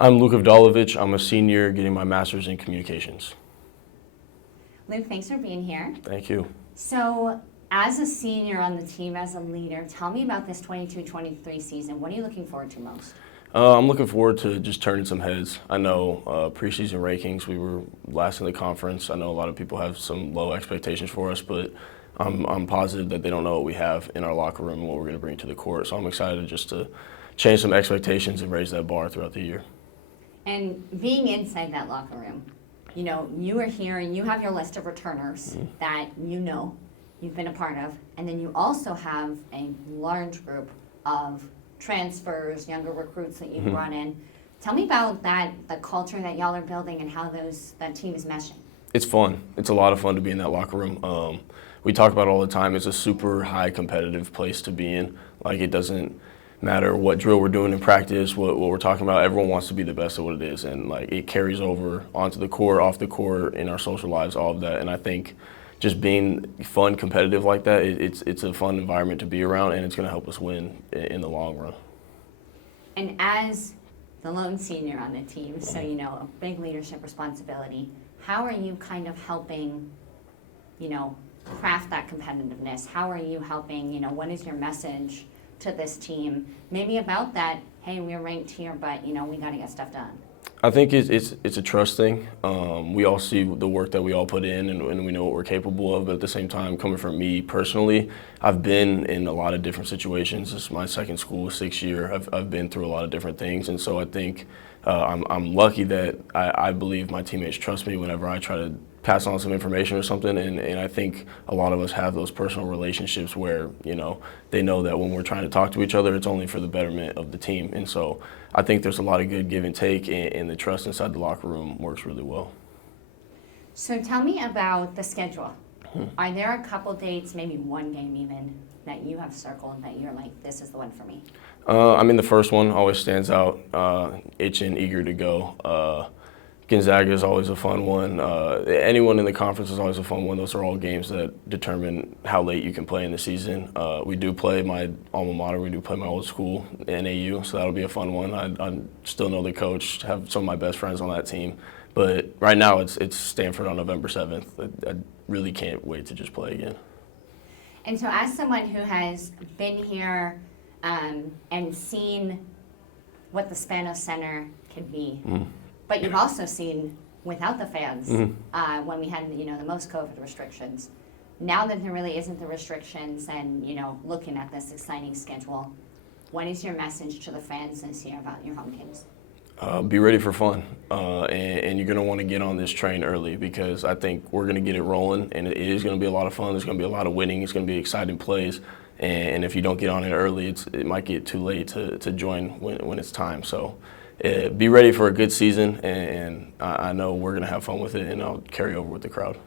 I'm Luke Avdalovic. I'm a senior getting my master's in communications. Luke, thanks for being here. Thank you. So, as a senior on the team, as a leader, tell me about this 22-23 season. What are you looking forward to most? I'm looking forward to just turning some heads. I know preseason rankings, we were last in the conference. I know a lot of people have some low expectations for us, but I'm positive that they don't know what we have in our locker room and what we're going to bring to the court. So I'm excited just to change some expectations and raise that bar throughout the year. And being inside that locker room, you are here and you have your list of returners that you've been a part of, and then you also have a large group of transfers, younger recruits that you've brought in. Tell me about the culture that y'all are building and how that team is meshing. It's fun. It's a lot of fun to be in that locker room. We talk about it all the time. It's a super high competitive place to be in. Like, it doesn't matter what drill we're doing in practice, what we're talking about. Everyone wants to be the best at what it is, and like it carries over onto the court, off the court, in our social lives, all of that. And I think just being fun, competitive like that, it's a fun environment to be around, and it's going to help us win in the long run. And as the lone senior on the team, so a big leadership responsibility, how are you kind of helping, craft that competitiveness? How are you helping, what is your message to this team? Maybe about that, hey, we're ranked here, but, we got to get stuff done. I think it's a trust thing. We all see the work that we all put in, and we know what we're capable of. But at the same time, coming from me personally, I've been in a lot of different situations. This is my second school, 6th year. I've been through a lot of different things, and so I think I'm lucky that I believe my teammates trust me whenever I try to pass on some information or something, and I think a lot of us have those personal relationships where, they know that when we're trying to talk to each other, it's only for the betterment of the team. And so I think there's a lot of good give and take, and the trust inside the locker room works really well. So tell me about the schedule. Are there a couple dates, maybe one game even, that you have circled that you're like, this is the one for me? The first one always stands out, itching, eager to go. Gonzaga is always a fun one. Anyone in the conference is always a fun one. Those are all games that determine how late you can play in the season. We do play my alma mater. We do play my old school, NAU, so that'll be a fun one. I still know the coach, have some of my best friends on that team. But right now it's Stanford on November 7th. I really can't wait to just play again. And so as someone who has been here and seen what the Spanos Center can be, but you've also seen without the fans when we had the most COVID restrictions. Now that there really isn't the restrictions and looking at this exciting schedule, what is your message to the fans this year about your home games? Be ready for fun, and you're going to want to get on this train early, because I think we're going to get it rolling, and it is going to be a lot of fun. There's going to be a lot of winning. It's going to be exciting plays, and if you don't get on it early, it might get too late to join when it's time. So be ready for a good season, and I know we're going to have fun with it, and I'll carry over with the crowd.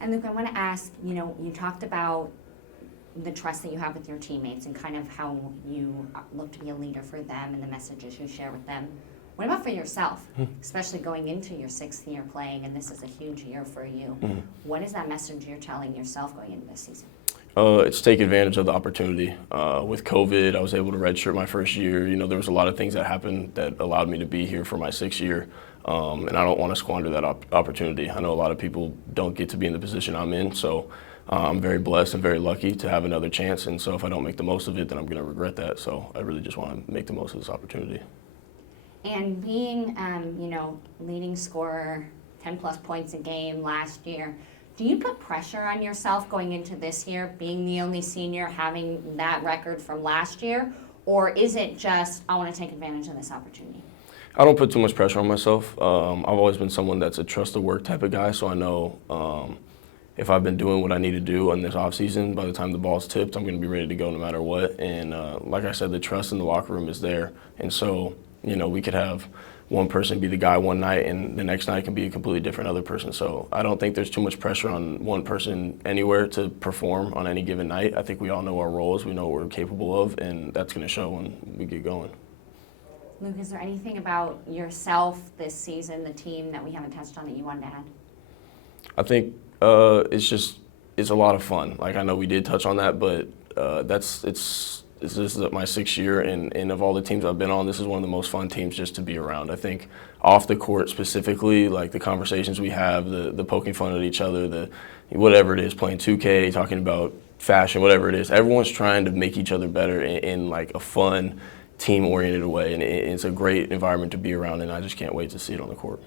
And Luke, I want to ask, you talked about the trust that you have with your teammates and kind of how you look to be a leader for them and the messages you share with them. What about for yourself, especially going into your 6th year playing, and this is a huge year for you? What is that message you're telling yourself going into this season? It's take advantage of the opportunity. With COVID, I was able to redshirt my first year. There was a lot of things that happened that allowed me to be here for my 6th year, and I don't want to squander that opportunity. I know a lot of people don't get to be in the position I'm in, so I'm very blessed and very lucky to have another chance, and so if I don't make the most of it, then I'm going to regret that. So I really just want to make the most of this opportunity. And being, leading scorer, 10-plus points a game last year, do you put pressure on yourself going into this year, being the only senior, having that record from last year? Or is it just, I want to take advantage of this opportunity? I don't put too much pressure on myself. I've always been someone that's a trust the work type of guy, so I know if I've been doing what I need to do in this offseason, by the time the ball's tipped, I'm going to be ready to go no matter what. And like I said, the trust in the locker room is there. And so, we could have one person be the guy one night, and the next night can be a completely different other person. So I don't think there's too much pressure on one person anywhere to perform on any given night. I think we all know our roles, we know what we're capable of, and that's going to show when we get going. Luke, is there anything about yourself this season, the team, that we haven't touched on that you wanted to add? I think it's a lot of fun. Like, I know we did touch on that, but it's this is my 6th year, and of all the teams I've been on, this is one of the most fun teams just to be around. I think off the court specifically, like the conversations we have, the poking fun at each other, the whatever it is, playing 2K, talking about fashion, whatever it is, everyone's trying to make each other better in like a fun, team-oriented way, and it's a great environment to be around, and I just can't wait to see it on the court.